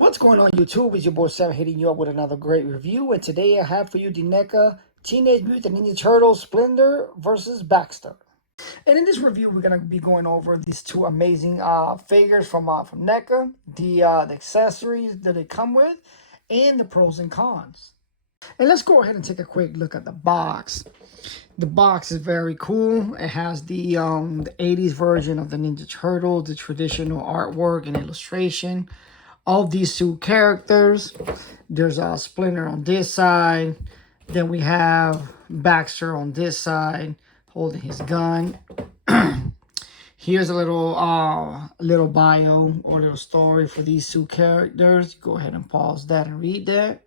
What's going on YouTube? It's your boy Sam hitting you up with another great review. And today I have for you the Neca Teenage Mutant Ninja Turtles Splinter versus Baxter. And in this review, we're going to be going over these two amazing figures from Neca, the accessories that they come with, and the pros and cons. And let's go ahead and take a quick look at the box. The box is very cool. It has the 80s version of the Ninja Turtles, the traditional artwork and illustration of these two characters. There's a Splinter on this side. Then we have Baxter on this side holding his gun. Here's a little bio or little story for these two characters. Go ahead and pause that and read that.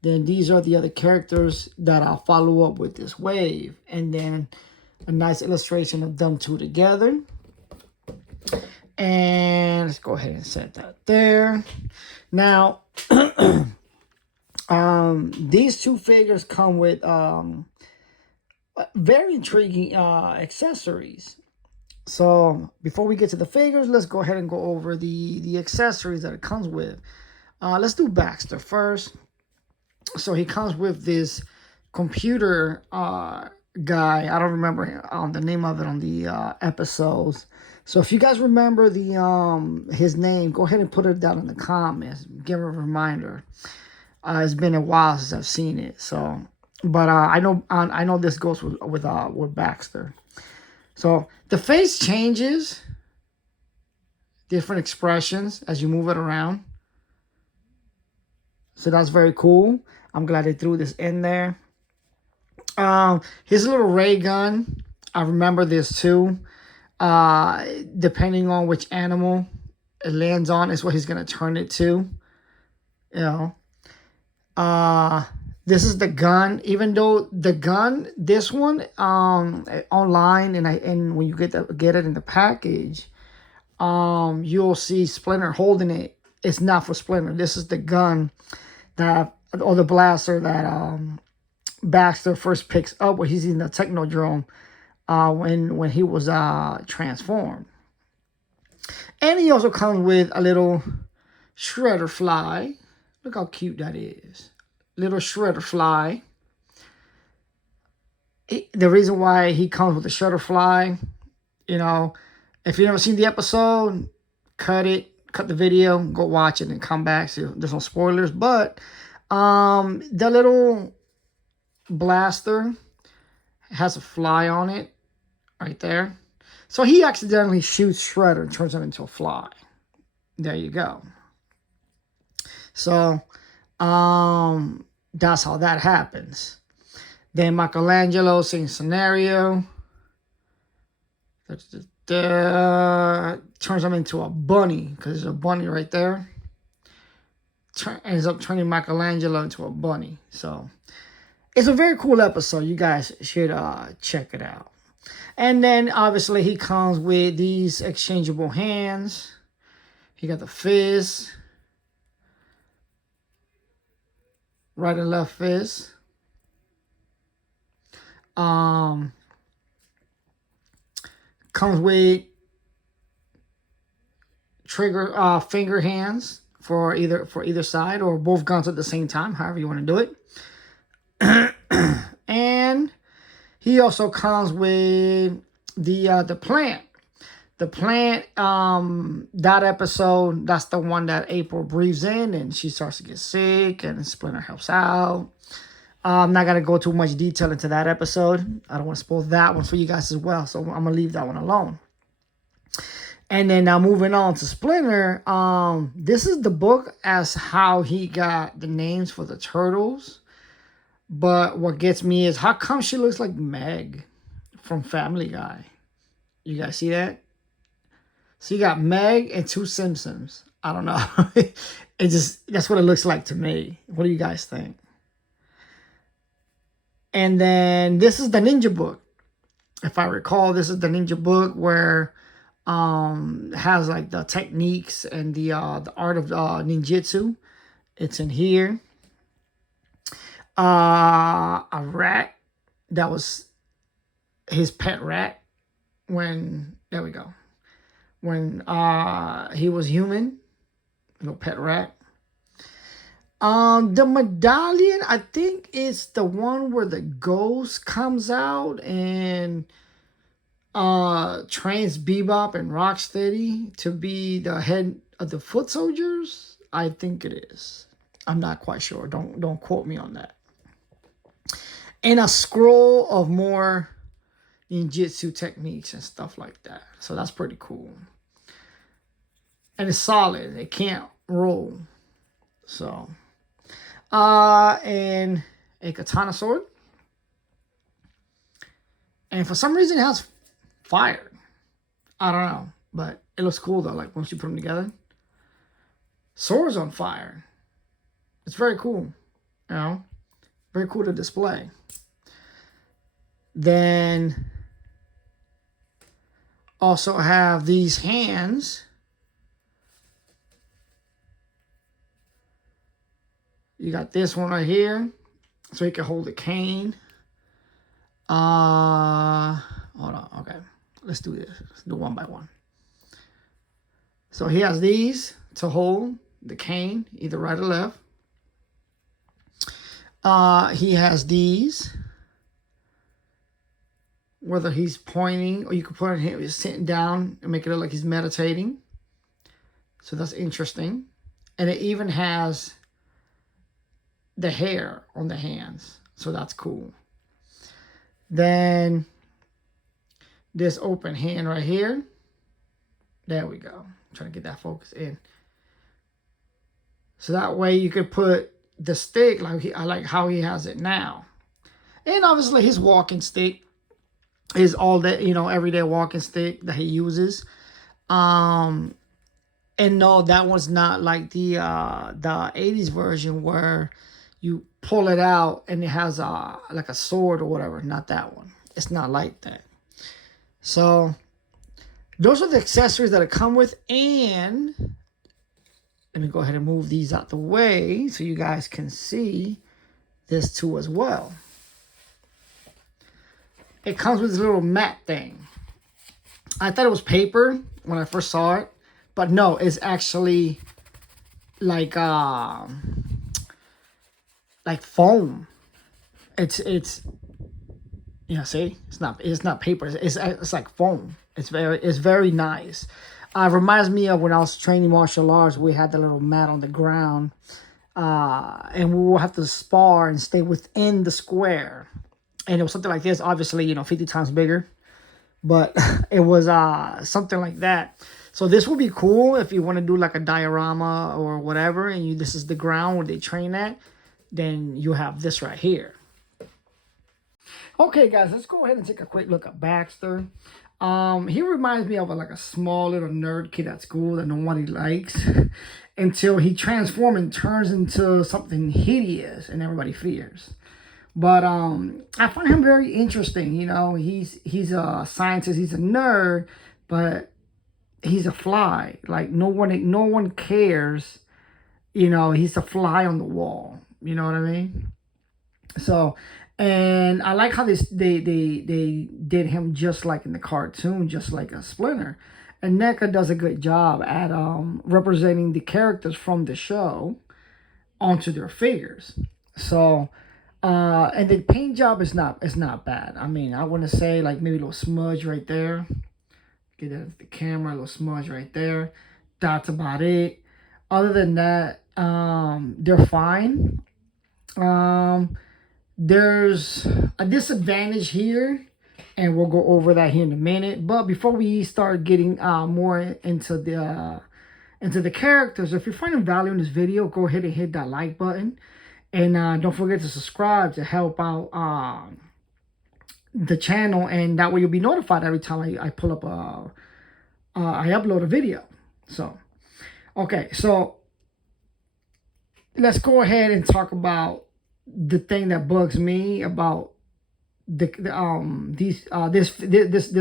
Then these are the other characters that I'll follow up with this wave. And then a nice illustration of them two together. And let's go ahead and set that there. Now, these two figures come with very intriguing accessories. So before we get to the figures, let's go ahead and go over the accessories that it comes with. Let's do Baxter first. So he comes with this computer guy. I don't remember the name of it on the episodes. So if you guys remember his name, go ahead and put it down in the comments. Give a reminder. It's been a while since I've seen it. So, but I know this goes with Baxter. So the face changes, different expressions as you move it around. So that's very cool. I'm glad they threw this in there. His little ray gun, I remember this too. Depending on which animal it lands on is what he's going to turn it to. You know. This is the gun. Even though the gun, this one, online and when you get it in the package, you'll see Splinter holding it. It's not for Splinter. This is the gun or the blaster that Baxter first picks up when he's in the Technodrome when he was transformed. And he also comes with a little shredder fly. Look how cute that is. Little shredder fly. The reason why he comes with the shredder fly, you know, if you've never seen the episode, cut the video, go watch it and come back. So there's no spoilers. But the little blaster has a fly on it right there. So he accidentally shoots Shredder and turns him into a fly. There you go. So that's how that happens. Then Michelangelo, same scenario. Turns him into a bunny because there's a bunny right there. Ends up turning Michelangelo into a bunny. So it's a very cool episode. You guys should check it out. And then obviously he comes with these exchangeable hands. He got the fist. Right and left fist. Comes with finger hands for either side or both guns at the same time, however you want to do it. And he also comes with the plant. The plant, that episode, that's the one that April breathes in and she starts to get sick and Splinter helps out. I'm not going to go too much detail into that episode. I don't want to spoil that one for you guys as well. So I'm going to leave that one alone. And then now moving on to Splinter, this is the book as how he got the names for the turtles. But what gets me is how come she looks like Meg from Family Guy? You guys see that? So you got Meg and two Simpsons. I don't know. That's what it looks like to me. What do you guys think? And then this is the ninja book. If I recall, this is the ninja book where has like the techniques and the art of ninjutsu. It's in here. A rat that was his pet rat there we go. When he was human, little pet rat. The medallion, I think it's the one where the ghost comes out and trains Bebop and Rocksteady to be the head of the foot soldiers. I think it is. I'm not quite sure. Don't quote me on that. And a scroll of more ninjutsu techniques and stuff like that. So that's pretty cool. And it's solid. It can't roll. So and a katana sword. And for some reason it has fire. I don't know. But it looks cool though, like once you put them together. Sword's on fire. It's very cool. You know? Very cool to display. Then also have these hands. You got this one right here. So you can hold the cane. Hold on. Okay. Let's do this. Let's do one by one. So he has these to hold the cane, either right or left. He has these. Whether he's pointing or you can put him sitting down and make it look like he's meditating. So that's interesting. And it even has the hair on the hands. So that's cool. Then this open hand right here. There we go. I'm trying to get that focus in. So that way you could put the stick like I like how he has it now. And obviously his walking stick is all that, you know, everyday walking stick that he uses. And no, that one's not like the 80s version where you pull it out and it has like a sword or whatever. Not that one. It's not like that. So those are the accessories that it come with. And let me go ahead and move these out the way so you guys can see this too as well. It comes with this little mat thing. I thought it was paper when I first saw it, but no, it's actually like foam. It's yeah, see, it's not paper. It's like foam. It's very nice. Reminds me of when I was training martial arts. We had the little mat on the ground, and we will have to spar and stay within the square. And it was something like this, obviously, you know, 50 times bigger. But it was something like that. So this would be cool if you want to do like a diorama or whatever. And this is the ground where they train at. Then you have this right here. Okay, guys, let's go ahead and take a quick look at Baxter. He reminds me of like a small little nerd kid at school that nobody likes. Until he transforms and turns into something hideous and everybody fears. But I find him very interesting. You know, he's a scientist, he's a nerd, but he's a fly. Like no one cares. You know, he's a fly on the wall. You know what I mean? So, and I like how they did him just like in the cartoon, just like a Splinter. And Neca does a good job at representing the characters from the show onto their figures. So. And the paint job is not bad. I mean, I want to say like maybe a little smudge right there. Get that at the camera, a little smudge right there. That's about it. Other than that, they're fine. There's a disadvantage here, and we'll go over that here in a minute. But before we start getting more into the characters, if you're finding value in this video, go ahead and hit that like button. And don't forget to subscribe to help out the channel. And that way you'll be notified every time I pull up I upload a video. So, okay. So, let's go ahead and talk about the thing that bugs me about this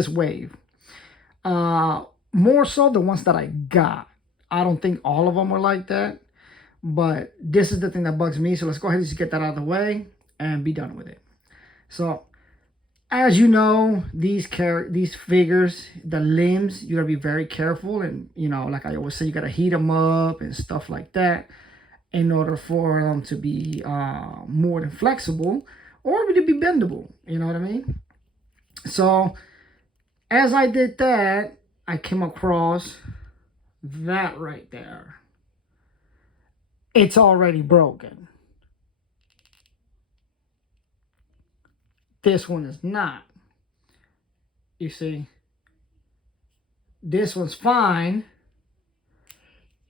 wave. More so the ones that I got. I don't think all of them are like that. But this is the thing that bugs me. So let's go ahead and just get that out of the way and be done with it. So as you know, these figures, the limbs, you gotta be very careful. And you know, like I always say, you gotta heat them up and stuff like that. in order for them to be more than flexible or to be bendable. You know what I mean? So as I did that, I came across that right there. It's already broken. This one is not. You see, this one's fine,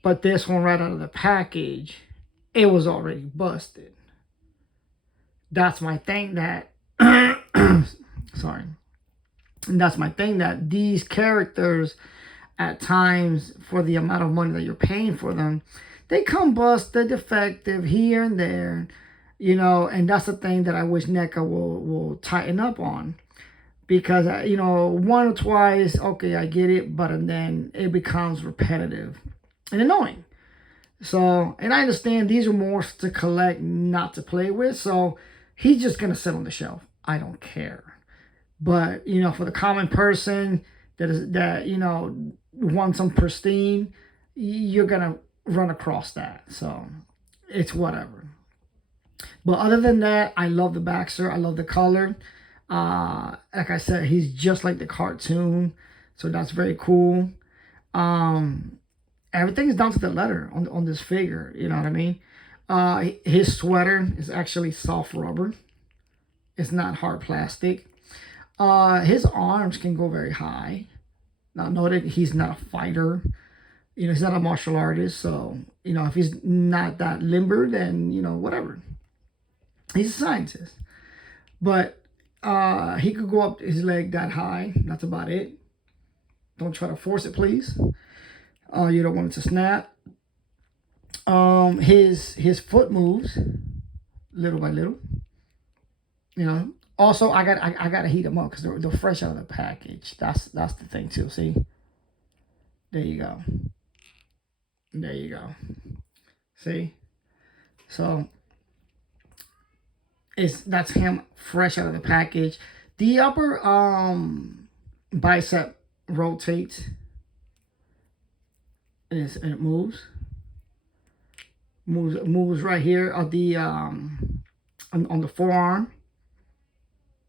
but this one right out of the package, it was already busted. That's my thing that, sorry, and that's my thing that these characters, at times, for the amount of money that you're paying for them, they come busted, defective here and there, you know, and that's the thing that I wish NECA will tighten up on. Because, you know, one or twice, okay, I get it, but then it becomes repetitive and annoying. So, and I understand these are more to collect, not to play with. So, he's just going to sit on the shelf. I don't care. But, you know, for the common person that you know, wants some pristine, you're going to run across that. So, it's whatever. But other than that, I love the Baxter. I love the color. Like I said, he's just like the cartoon, so that's very cool. Everything is down to the letter on this figure, you know what I mean? His sweater is actually soft rubber. It's not hard plastic. His arms can go very high. Now, note that he's not a fighter. You know, he's not a martial artist, so, you know, if he's not that limber, then, you know, whatever. He's a scientist. But he could go up his leg that high. That's about it. Don't try to force it, please. You don't want it to snap. His foot moves little by little. You know. Also, I gotta heat them up because they're fresh out of the package. That's the thing too. See. There you go. There you go. See. So that's him fresh out of the package. The upper bicep rotates. And it moves right here on the on the forearm,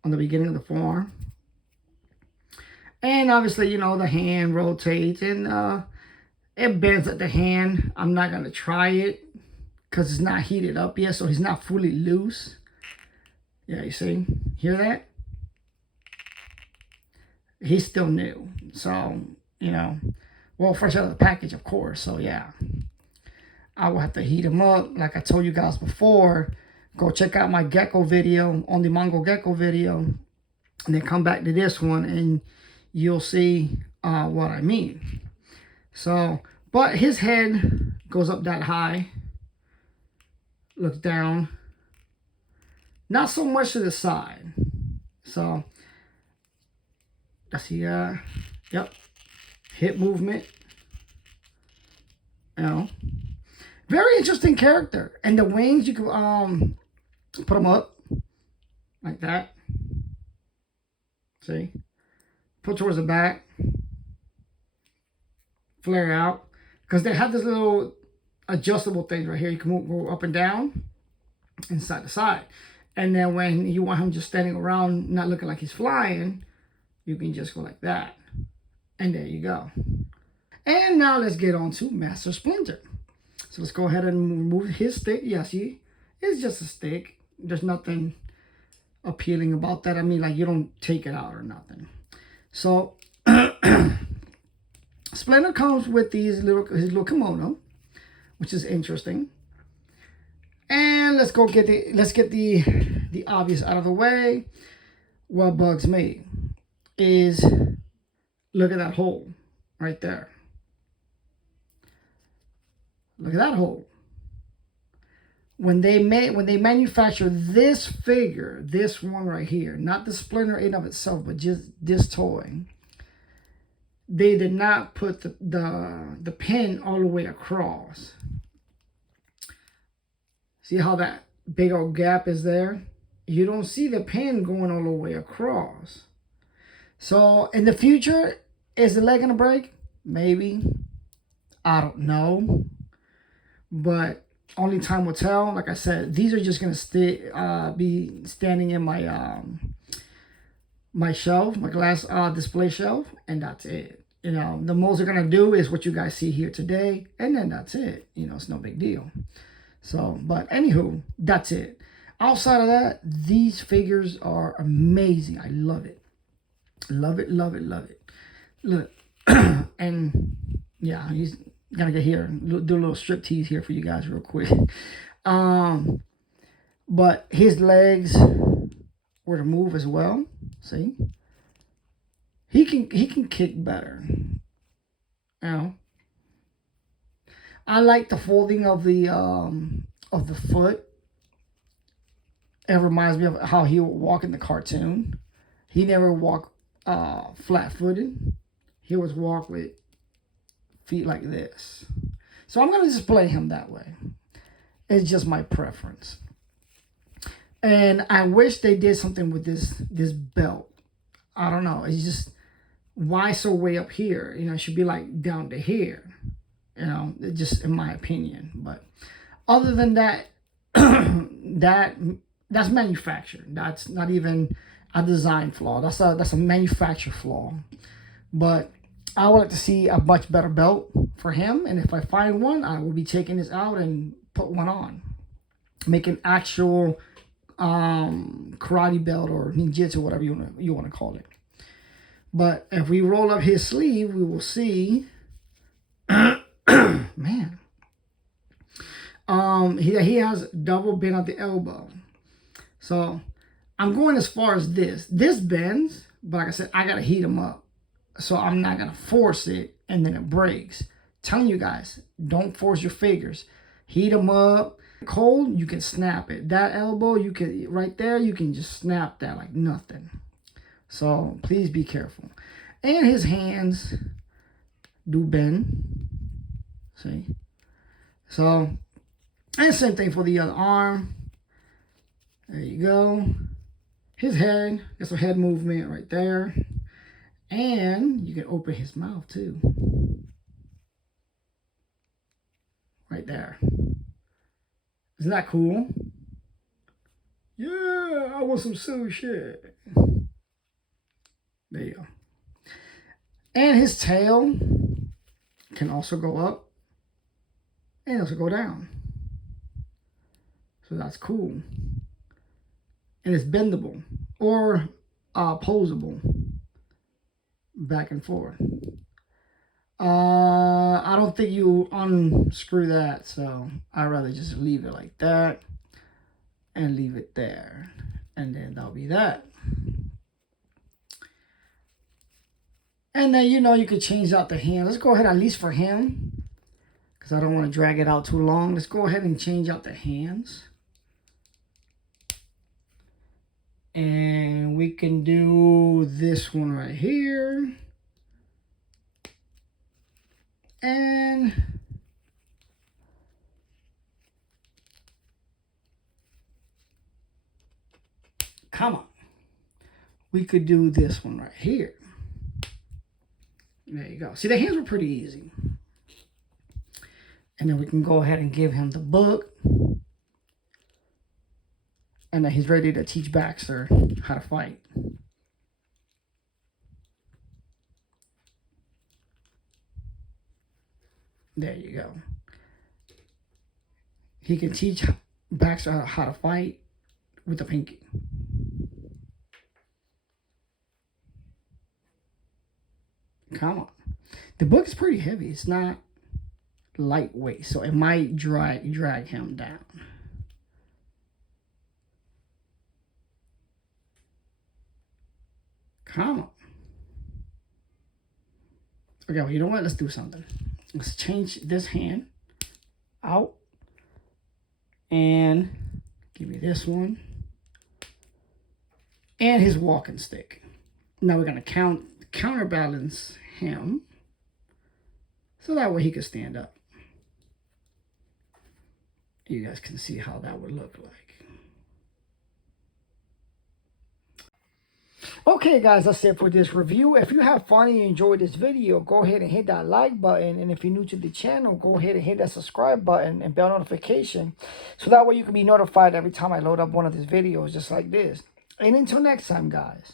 on the beginning of the forearm. And obviously, you know, the hand rotates and it bends at the hand. I'm not gonna try it because it's not heated up yet, so he's not fully loose. Yeah, you see? Hear that? He's still new. So, you know, well, fresh out of the package, of course. So, yeah. I will have to heat him up. Like I told you guys before, go check out my gecko video, on the Mongol gecko video. And then come back to this one and you'll see what I mean. So, but his head goes up that high. Looks down. Not so much to the side. So, that's the, yep, hip movement. You know, very interesting character. And the wings, you can put them up like that. See? Put towards the back. Flare out. Because they have this little adjustable thing right here. You can go up and down and side to side. And then when you want him just standing around, not looking like he's flying, you can just go like that. And there you go. And now let's get on to Master Splinter. So let's go ahead and remove his stick. Yeah, see, it's just a stick. There's nothing appealing about that. I mean, like, you don't take it out or nothing. So Splinter comes with his little kimono, which is interesting. And let's get the obvious out of the way. What bugs me is, look at that hole right there. Look at that hole. When they manufacture this figure, this one right here, not the Splinter in of itself, but just this toy, they did not put the pin all the way across. See how that big old gap is there? You don't see the pin going all the way across. So in the future, is the leg gonna break? Maybe. I don't know. But Only time will tell. Like I said, these are just gonna be standing in my my shelf, my glass display shelf, and that's it. You know, the most they're gonna do is what you guys see here today, and then that's it. You know, it's no big deal. So, but anywho, that's it. Outside of that, these figures are amazing. I love it. Love it, love it, love it. Look, and yeah, he's gonna get here and do a little strip tease here for you guys real quick. But his legs were to move as well. See, he can kick better. You know, I like the folding of the foot. It reminds me of how he would walk in the cartoon. He never walked flat-footed. He always walk with feet like this. So I'm gonna display him that way. It's just my preference. And I wish they did something with this belt. I don't know. It's just, why so way up here? You know, it should be like down to here. You know, just in my opinion. But other than that, that's manufactured. That's not even a design flaw. That's a manufacturer flaw. But I would like to see a much better belt for him. And if I find one, I will be taking this out and put one on. Make an actual karate belt or ninjutsu, whatever you want to call it. But if we roll up his sleeve, we will see, man, he has double bend at the elbow. So I'm going as far as this. This bends, but like I said, I gotta heat him up. So I'm not gonna force it and then it breaks. Telling you guys, don't force your figures. Heat them up. Cold, you can snap it. That elbow, you can, right there, you can just snap that like nothing. So please be careful. And his hands do bend. See? So, and same thing for the other arm. There you go. His head, got some head movement right there. And you can open his mouth too. Right there. Isn't that cool? Yeah, I want some sushi. There you go. And his tail can also go up and also go down. So that's cool. And it's bendable or posable back and forth. I don't think you unscrew that, so I'd rather just leave it like that and leave it there, and then that'll be that. And then, you know, you could change out the hand. Let's go ahead, at least for him, because I don't want to drag it out too long. Let's go ahead and change out the hands. And we can do this one right here. And come on. We could do this one right here. There you go. See, the hands were pretty easy. And then we can go ahead and give him the book. And then he's ready to teach Baxter how to fight. There you go. He can teach Baxter how to fight with the pinky. Come on. The book is pretty heavy. It's not lightweight, so it might drag him down. Come on. Okay, well, you know what? Let's do something. Let's change this hand out. And give me this one. And his walking stick. Now we're going to counterbalance him. So that way he can stand up. You guys can see how that would look like. Okay, guys, that's it for this review. If you have fun and you enjoyed this video, go ahead and hit that like button. And if you're new to the channel, go ahead and hit that subscribe button and bell notification. So that way you can be notified every time I load up one of these videos just like this. And until next time, guys.